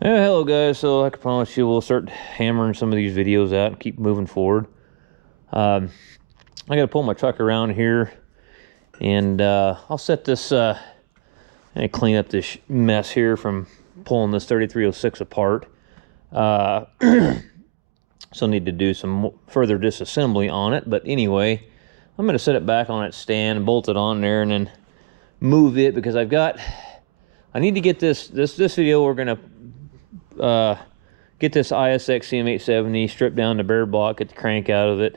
Yeah, hello guys. So like I promised you, we'll start hammering some of these videos out and keep moving forward. I gotta pull my truck around here, and I'll set this and clean up this mess here from pulling this 3306 apart. uh so need to do some further disassembly on it, but anyway, I'm gonna set it back on its stand and bolt it on there and then move it, because I need to get this video. We're gonna get this ISX CM870 stripped down to bare block, get the crank out of it,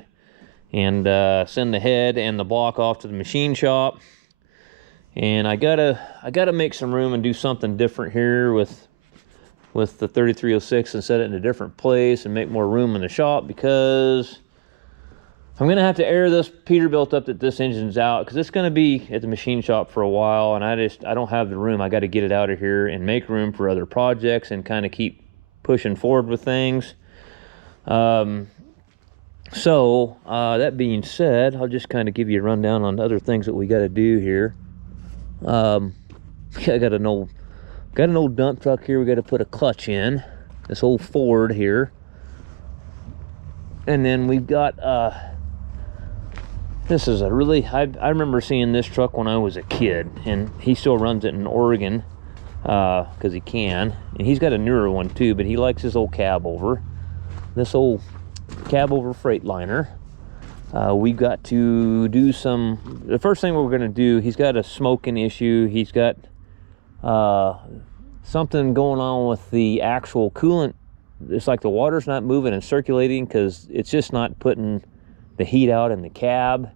and send the head and the block off to the machine shop. And I gotta make some room and do something different here with the 3306 and set it in a different place and make more room in the shop, because I'm gonna have to air this Peterbilt up that this engine's out, because it's gonna be at the machine shop for a while, and I don't have the room. I got to get it out of here and make room for other projects and kind of keep pushing forward with things. So that being said, I'll just kind of give you a rundown on other things that we got to do here. I got an old dump truck here. We got to put a clutch in this old Ford here, and then we've got this is a really, I remember seeing this truck when I was a kid, and he still runs it in Oregon because he can, and he's got a newer one too, but he likes his old cab over. This old cab over Freightliner. We've got to do the first thing we're going to do, he's got a smoking issue. He's got something going on with the actual coolant. It's like the water's not moving and circulating because it's just not putting the heat out in the cab.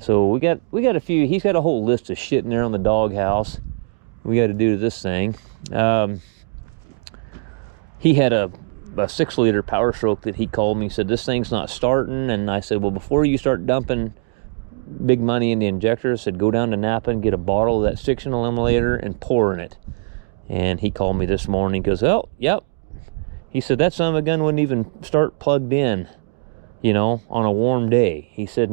So we got a few. He's got a whole list of shit in there on the doghouse we got to do to this thing. He had a 6-liter Power Stroke that he called me. He said, this thing's not starting. And I said, well, before you start dumping big money in the injector, I said, go down to Napa and get a bottle of that stiction eliminator and pour in it. And he called me this morning. He goes, oh, yep. He said, that son of a gun wouldn't even start plugged in, you know, on a warm day. He said,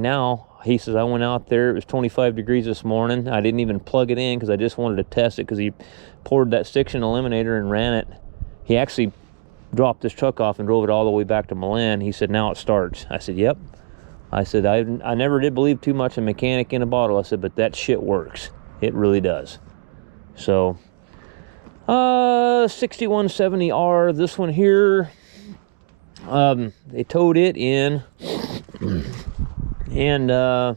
he says, I went out there, it was 25 degrees this morning. I didn't even plug it in because I just wanted to test it, because he poured that stiction eliminator and ran it. He actually dropped this truck off and drove it all the way back to Milan. He said, now it starts. I said, yep. I said, I never did believe too much in mechanic in a bottle. I said, but that shit works. It really does. So 6170R, this one here, they towed it in, and a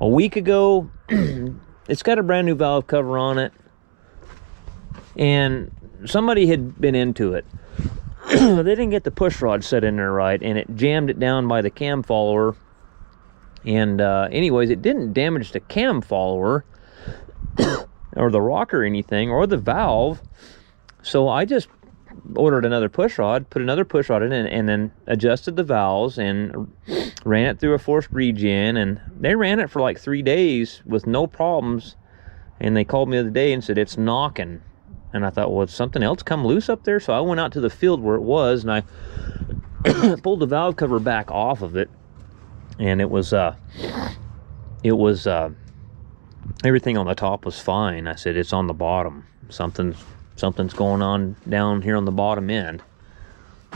week ago, it's got a brand new valve cover on it, and somebody had been into it. They didn't get the push rod set in there right, and it jammed it down by the cam follower. And anyways, it didn't damage the cam follower or the rocker or anything, or the valve. So I just ordered another push rod, put another push rod in, and then adjusted the valves and ran it through a forced regen. And they ran it for like 3 days with no problems. And they called me the other day and said, it's knocking. And I thought, well, something else come loose up there? So I went out to the field where it was, and I pulled the valve cover back off of it. And it was everything on the top was fine. I said, it's on the bottom. Something's going on down here on the bottom end.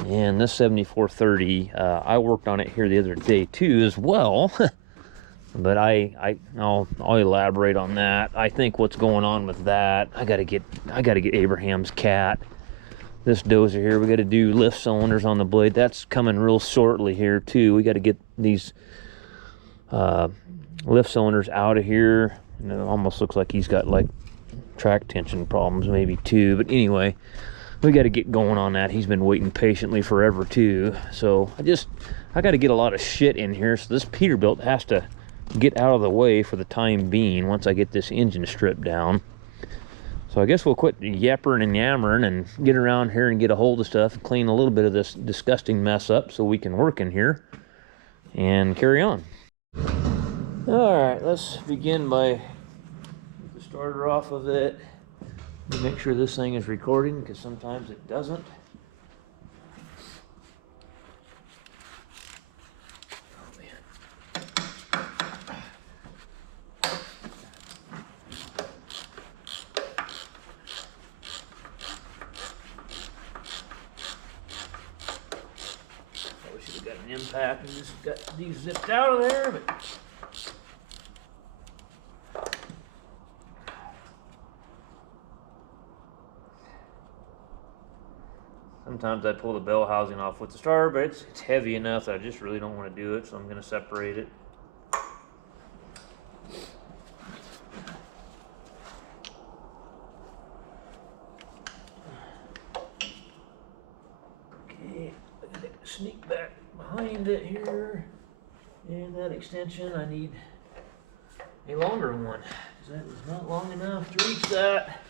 And this 7430, I worked on it here the other day too as well. But I'll elaborate on that. I think what's going on with that, I gotta get Abraham's cat. This dozer here, we gotta do lift cylinders on the blade. That's coming real shortly here too. We gotta get these lift cylinders out of here. And it almost looks like he's got like track tension problems maybe too. But anyway, we got to get going on that. He's been waiting patiently forever too. So I got to get a lot of shit in here. So this Peterbilt has to get out of the way for the time being once I get this engine stripped down. So I guess we'll quit yappering and yammering and get around here and get a hold of stuff and clean a little bit of this disgusting mess up so we can work in here and carry on. All right, let's begin by get the starter off of it. Make sure this thing is recording, because sometimes it doesn't. impact and just got these zipped out of there, but sometimes I pull the bell housing off with the starter, but it's heavy enough that I just really don't want to do it, so I'm going to separate it. Okay, sneak back behind it here, and that extension I need a longer one because that is not long enough to reach that.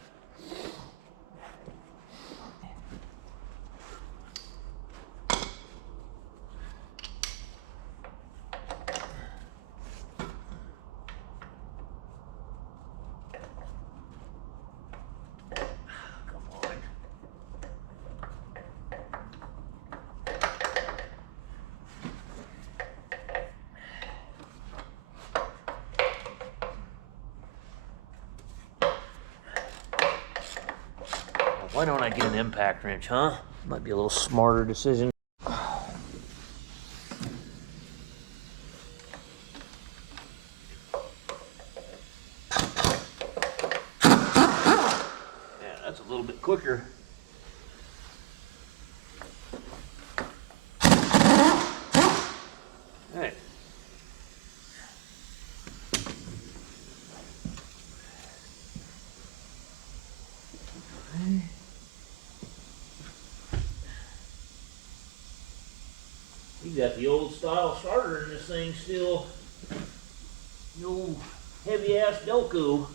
Why don't I get an impact wrench, huh? Might be a little smarter decision. Yeah, that's a little bit quicker. All right. You got the old style starter in this thing still. The old heavy ass Delco.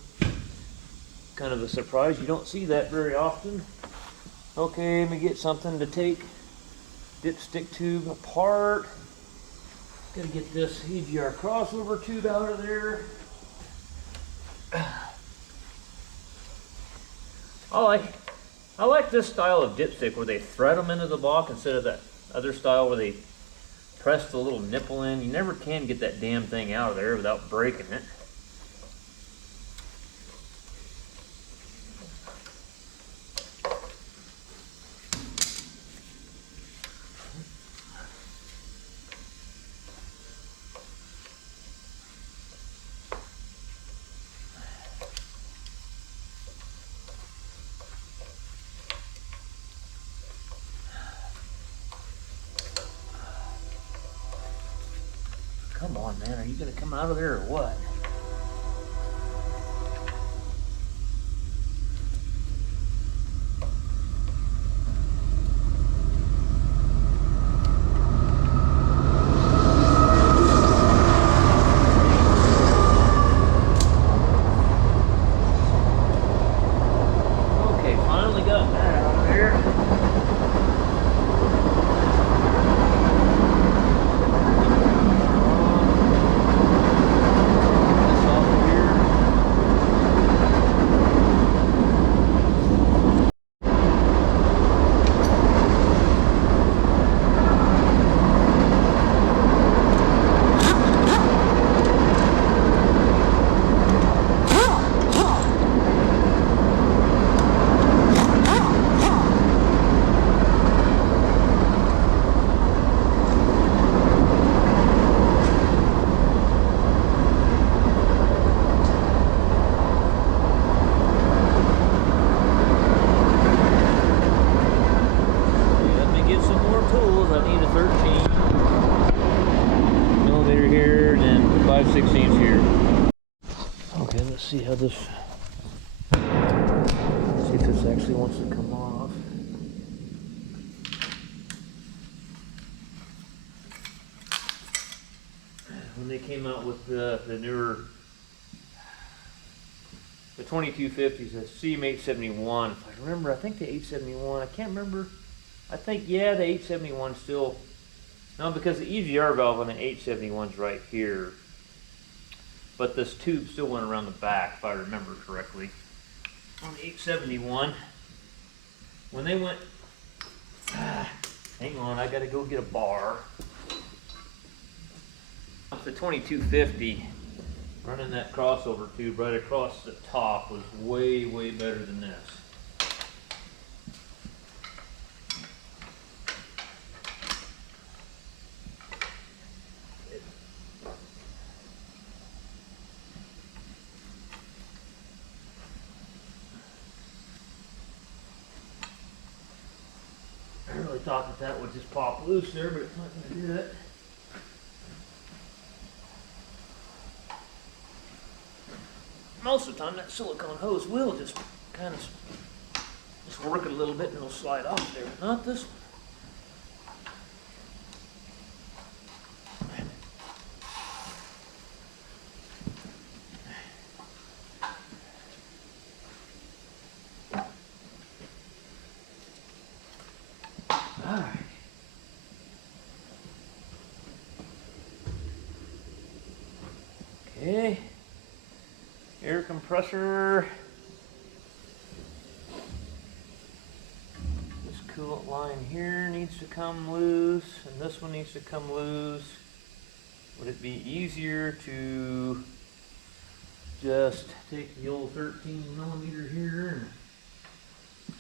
Kind of a surprise, you don't see that very often. Okay, let me get something to take dipstick tube apart. Gotta get this EGR crossover tube out of there. I like this style of dipstick where they thread them into the block instead of that other style where they press the little nipple in. You never can get that damn thing out of there without breaking it. Come on, man, are you gonna come out of there or what? Okay, finally got that out of there. I need a 13mm here and then 5/16 here. Okay, let's see how this, see if this actually wants to come off. When they came out with the newer, the 2250s, the CM871, if I remember, I think the 871, I can't remember. I think, yeah, the 871 still, no, because the EGR valve on the 871's right here. But this tube still went around the back, if I remember correctly. On the 871, when they went, hang on, I gotta go get a bar. The 2250, running that crossover tube right across the top was way, way better than this. I really thought that would just pop loose there, but it's not going to do that. Most of the time that silicone hose will just kind of just work it a little bit and it'll slide off there, but not this one. Okay, air compressor. This coolant line here needs to come loose, and this one needs to come loose. Would it be easier to just take the old 13mm here and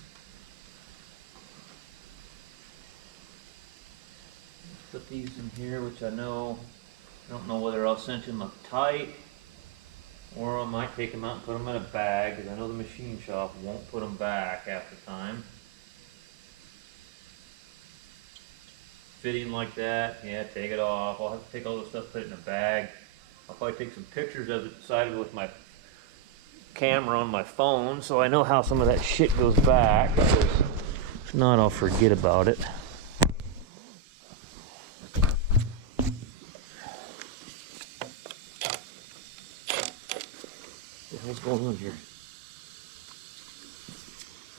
put these in here, which I don't know whether I'll cinch them up tight or I might take them out and put them in a bag, because I know the machine shop won't put them back half the time. Fitting like that, yeah, take it off. I'll have to take all this stuff, put it in a bag. I'll probably take some pictures of it side with my camera on my phone so I know how some of that shit goes back, because if not, I'll forget about it. What's going on here?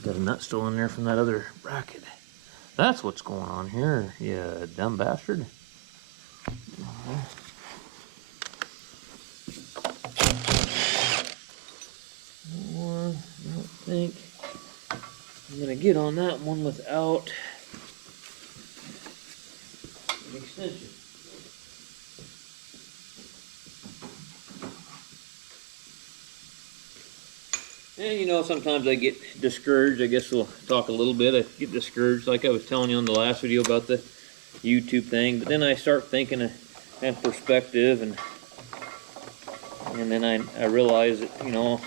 Got a nut still in there from that other bracket. That's what's going on here, you dumb bastard. I don't think I'm gonna get on that one without an extension. And you know, sometimes I get discouraged. I guess we'll talk a little bit. I get discouraged, like I was telling you on the last video about the YouTube thing. But then I start thinking in perspective, and then I realize that, you know,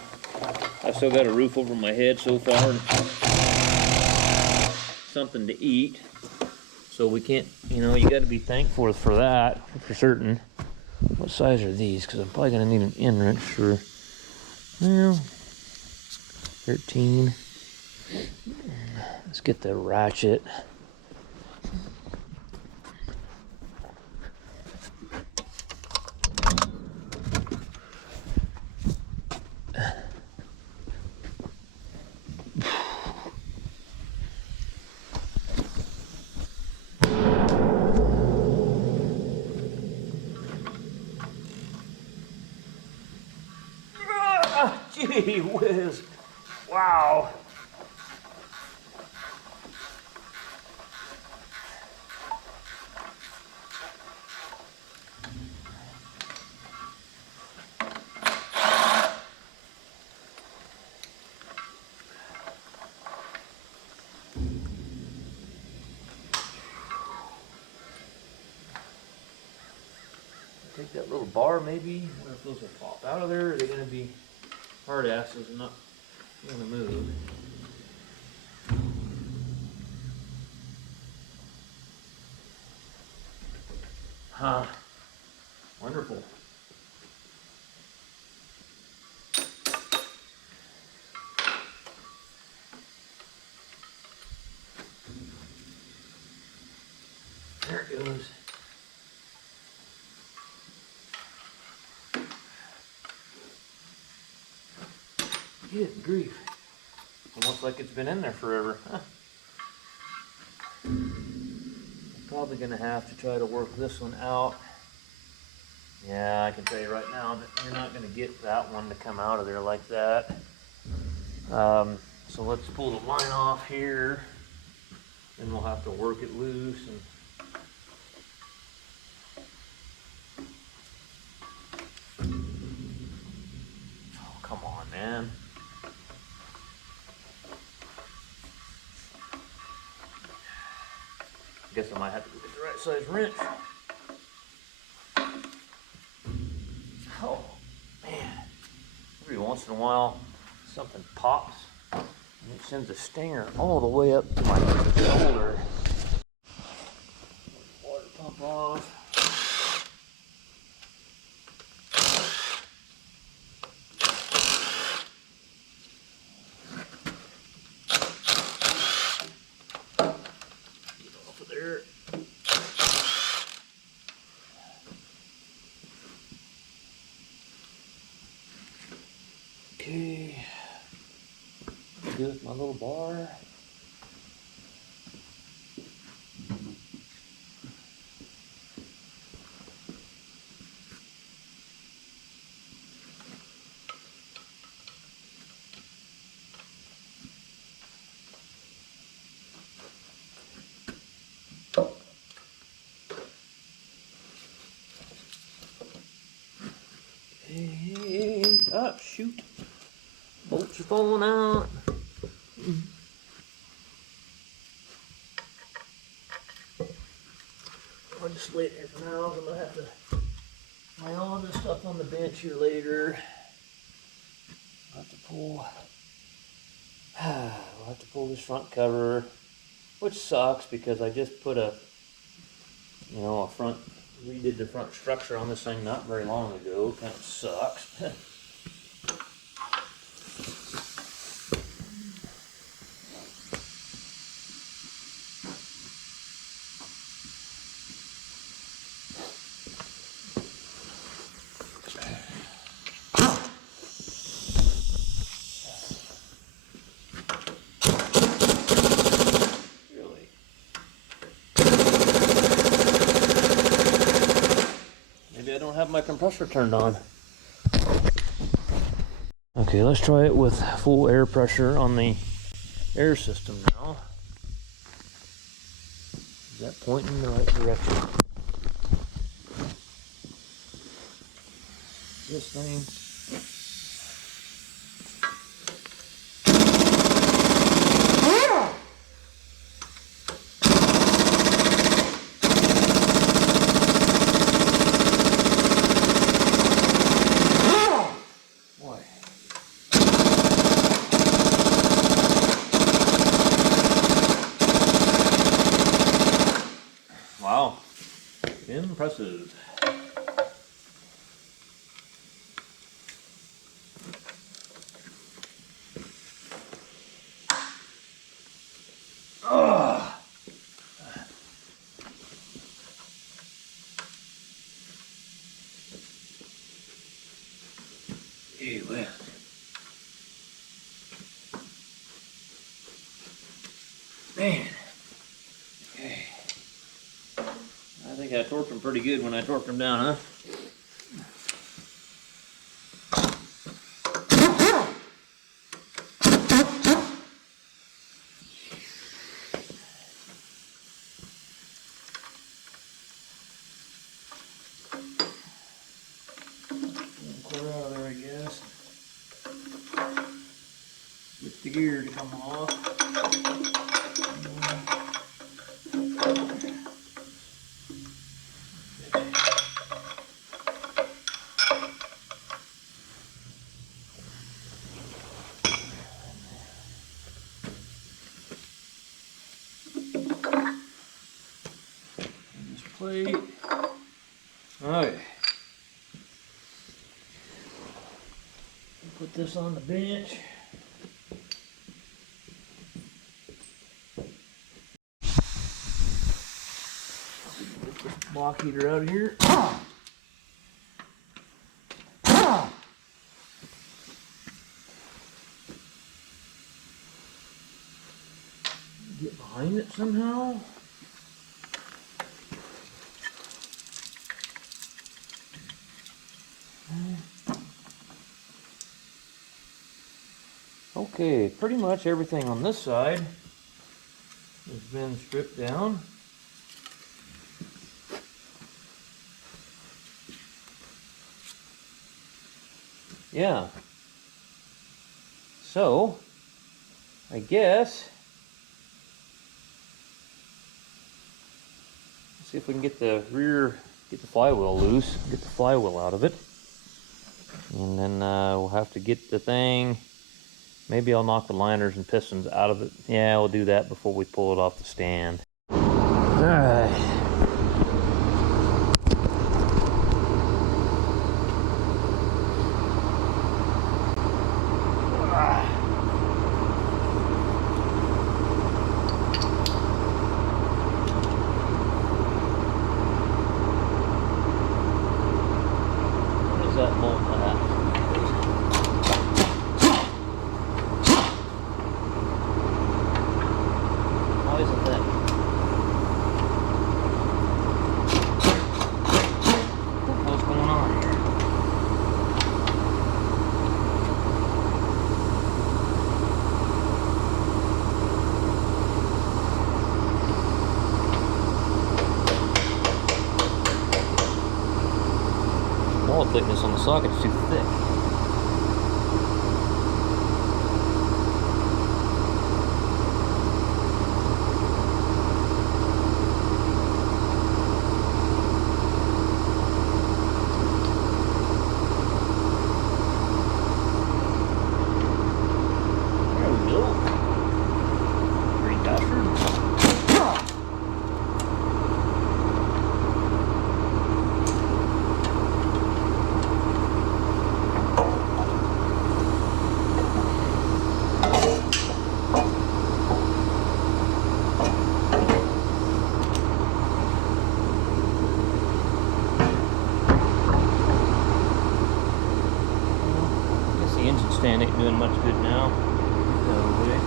I still got a roof over my head so far, and something to eat. So we can't, you know, you got to be thankful for that, for certain. What size are these? Because I'm probably going to need an end wrench for, well, 13. Let's get the ratchet. Gee whiz. Wow. Take that little bar maybe. I wonder if those will pop out of there. Or are they going to be hard asses and not going to move? Huh. Wonderful. There it goes. Good grief. Almost like it's been in there forever. Huh. I'm probably going to have to try to work this one out. Yeah, I can tell you right now that you're not going to get that one to come out of there like that. So let's pull the line off here. Then we'll have to work it loose. And oh, come on, man. Guess I might have to get the right size wrench. Oh, man. Every once in a while, something pops and it sends a stinger all the way up to my shoulder. There's my little bar. Hey, oh shoot. Bolts are falling out. I'll just lay it there for now. I'm gonna have to lay all this stuff on the bench here later. I'll have to pull. We'll have to pull this front cover, which sucks because I just put a front, redid the front structure on this thing not very long ago. Kind of sucks. I don't have my compressor turned on. Okay, let's try it with full air pressure on the air system now. Is that pointing in the right direction? This thing. Wow, impressive. Hey, well. Man. Okay. I think I torqued them pretty good when I torqued them down, huh? Clear out of there, I guess. Get the gear to come off. Plate. Okay. Put this on the bench. Get this block heater out of here. Get behind it somehow. Okay, pretty much everything on this side has been stripped down. Yeah. So, I guess, let's see if we can get the flywheel loose, get the flywheel out of it. And then we'll have to get the thing. Maybe I'll knock the liners and pistons out of it. Yeah, we'll do that before we pull it off the stand. All right. What is that bolt at? thickness on the socket's too thick. There we go. Green bastard. Engine stand ain't doing much good now. Probably.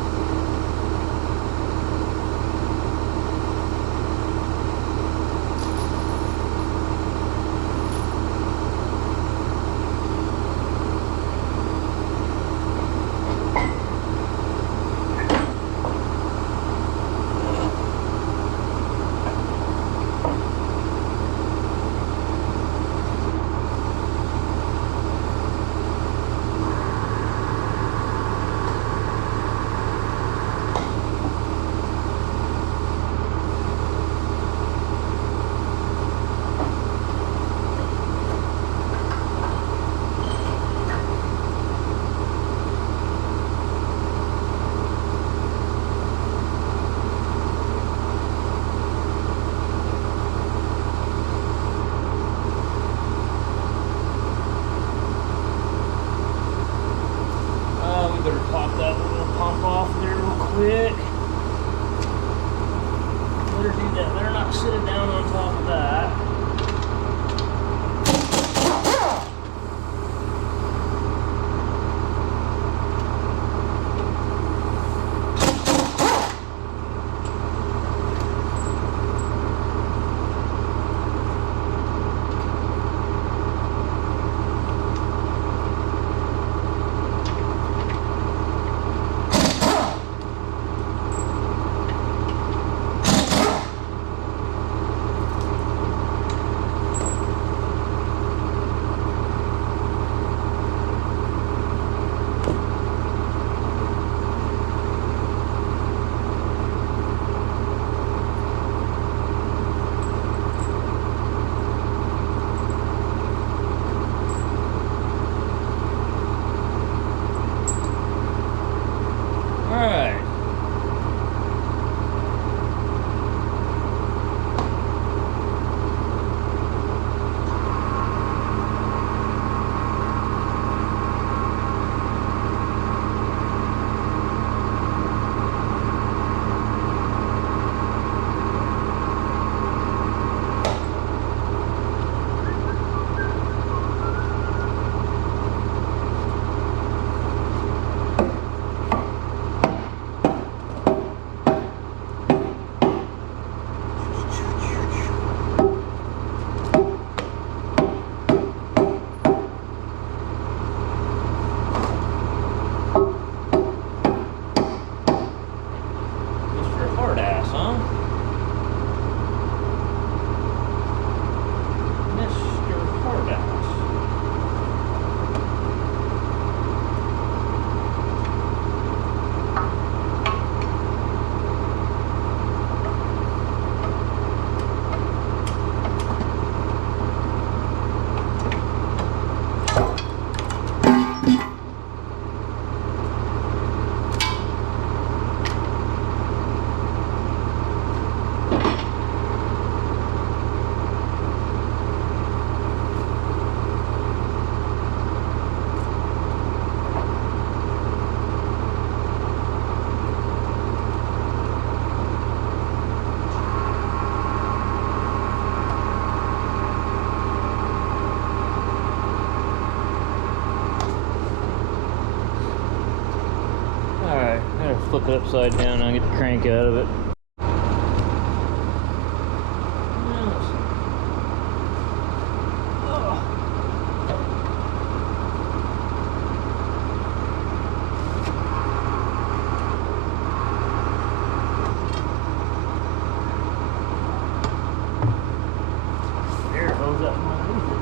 Better pop that little pump off there real quick. Better do that. Better not sit it down on top of that. Alright. Flip it upside down and I'll get the crank out of it. Air hose up from underneath it.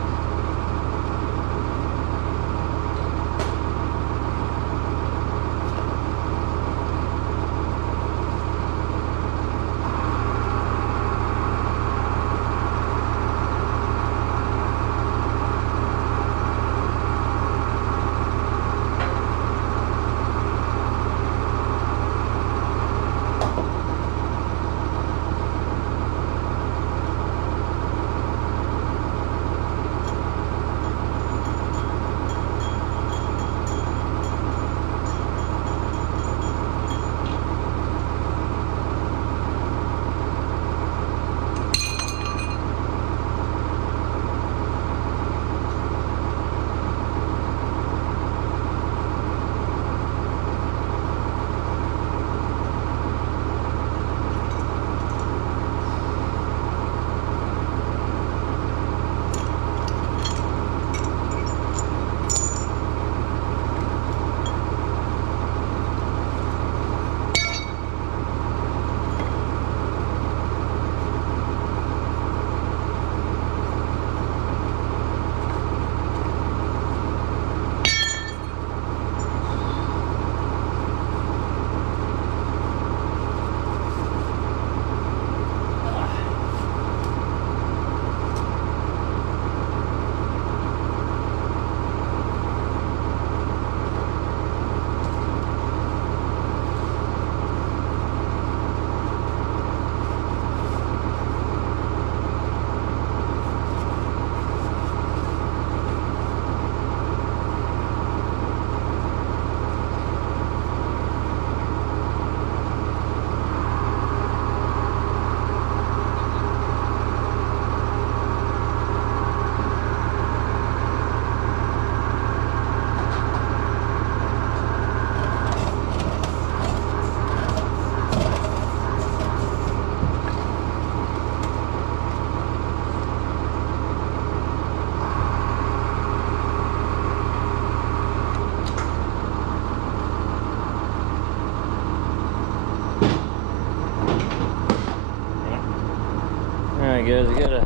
Alright guys,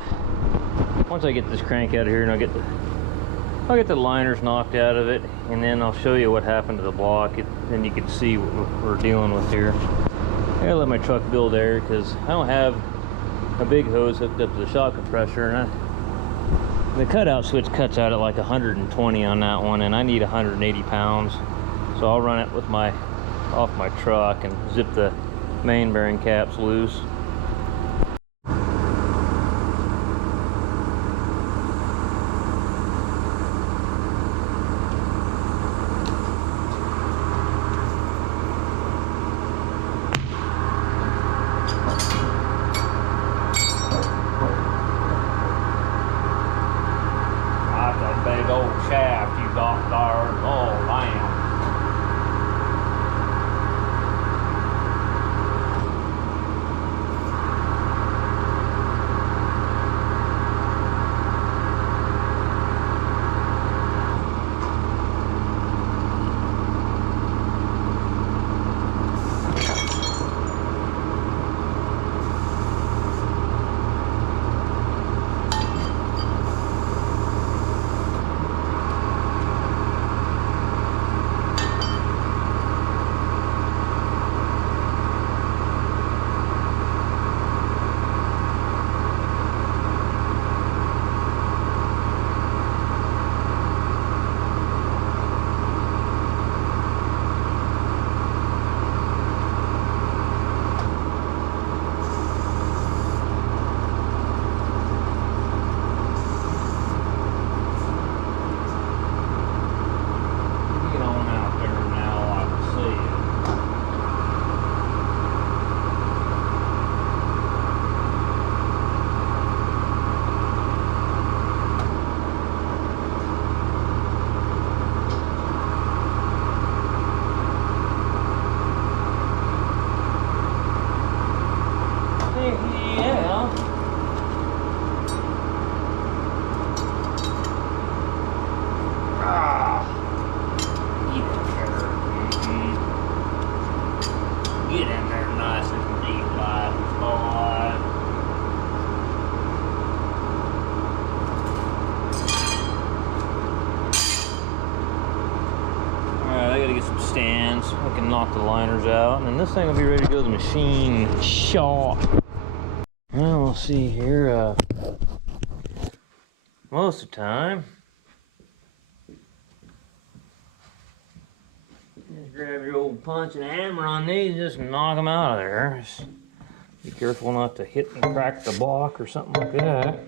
once I get this crank out of here and I'll get the liners knocked out of it, and then I'll show you what happened to the block. Then you can see what we're dealing with here. I gotta let my truck build air because I don't have a big hose hooked up to the shock compressor, and the cutout switch cuts out at like 120 on that one, and I need 180 pounds. So I'll run it with off my truck and zip the main bearing caps loose. Big old shaft you got there. Oh, damn. Get in there nice and deep, like, boy. Alright, I gotta get some stands. I can knock the liners out, and then this thing will be ready to go to the machine shop. Well, we'll see here. Most of the time, just grab your old punch and hammer on these and just knock them out of there. Just be careful not to hit and crack the block or something like that.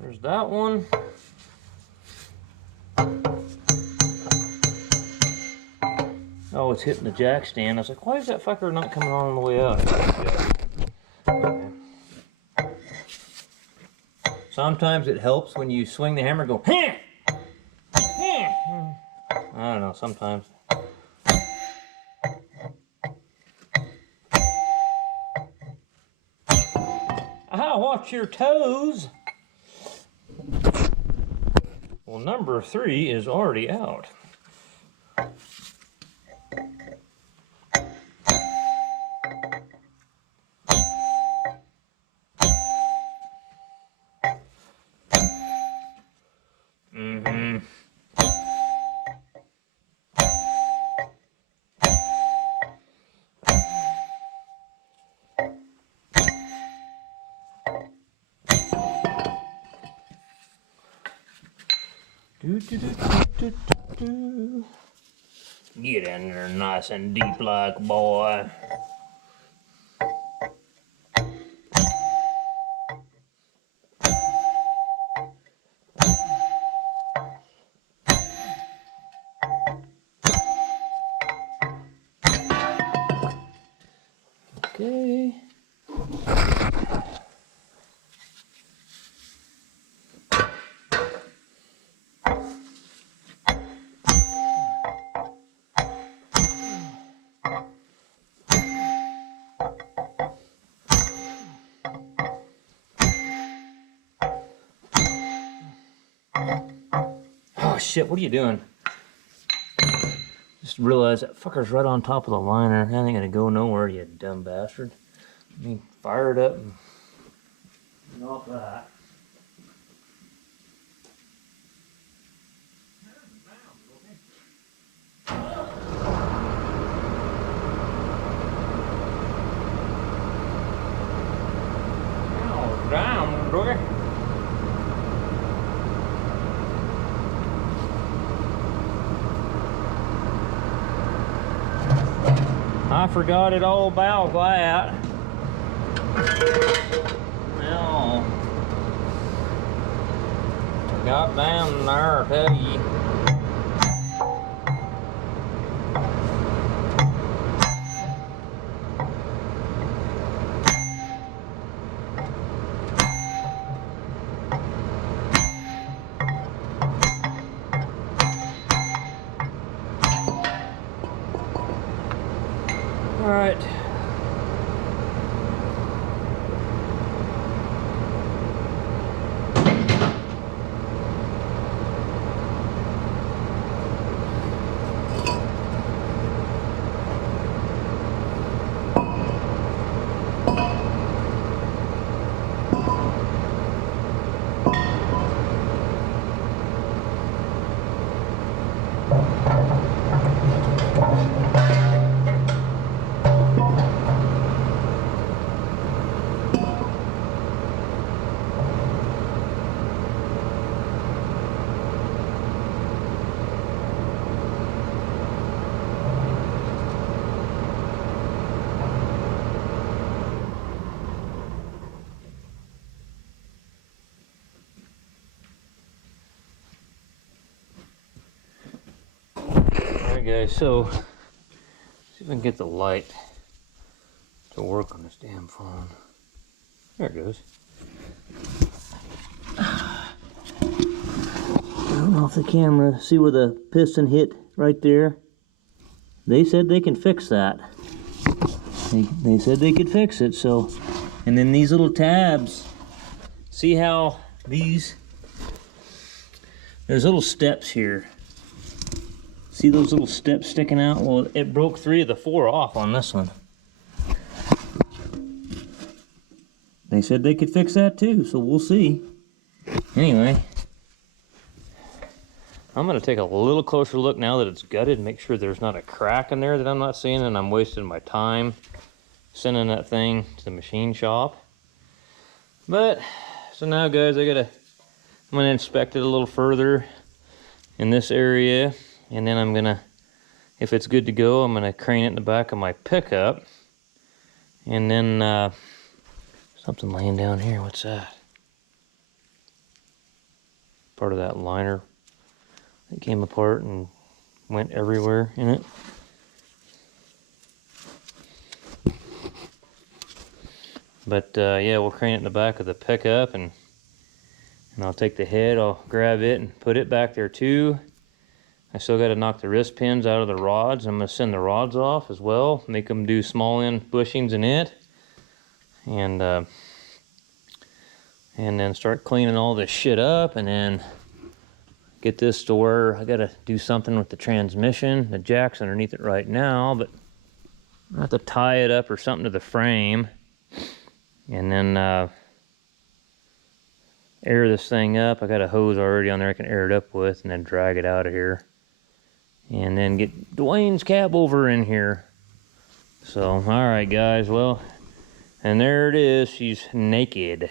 There's that one. Oh, it's hitting the jack stand. I was like, why is that fucker not coming on the way out? Okay. Sometimes it helps when you swing the hammer and go, "Heh! Heh!" I don't know, sometimes. Ah, watch your toes. Well, number 3 is already out. Get in there nice and deep like, boy. Okay. Oh shit, what are you doing? Just realized that fucker's right on top of the liner. That ain't gonna go nowhere, you dumb bastard. Let me fire it up and off that. Down, doggy. I forgot it all about that. Well, got down there, I tell you. All right. Alright guys, so see if I can get the light to work on this damn phone. There it goes. I don't know if the camera, see where the piston hit right there? They said they can fix that. They said they could fix it, so. And then these little tabs, see how there's little steps here. See those little steps sticking out? Well, it broke 3 of the 4 off on this one. They said they could fix that too, so we'll see. Anyway, I'm gonna take a little closer look now that it's gutted, make sure there's not a crack in there that I'm not seeing, and I'm wasting my time sending that thing to the machine shop. But, so now guys, I'm gonna inspect it a little further in this area. And then I'm gonna, if it's good to go, I'm gonna crane it in the back of my pickup. And then, something laying down here, what's that? Part of that liner that came apart and went everywhere in it. But yeah, we'll crane it in the back of the pickup and I'll take the head, I'll grab it and put it back there too. I still got to knock the wrist pins out of the rods. I'm going to send the rods off as well, make them do small end bushings in it, and then start cleaning all this shit up, and then get this to where I got to do something with the transmission. The jack's underneath it right now, but I have to tie it up or something to the frame, and then air this thing up. I got a hose already on there I can air it up with, and then drag it out of here. And then get Dwayne's cab over in here. So, alright guys, well, and there it is, she's naked.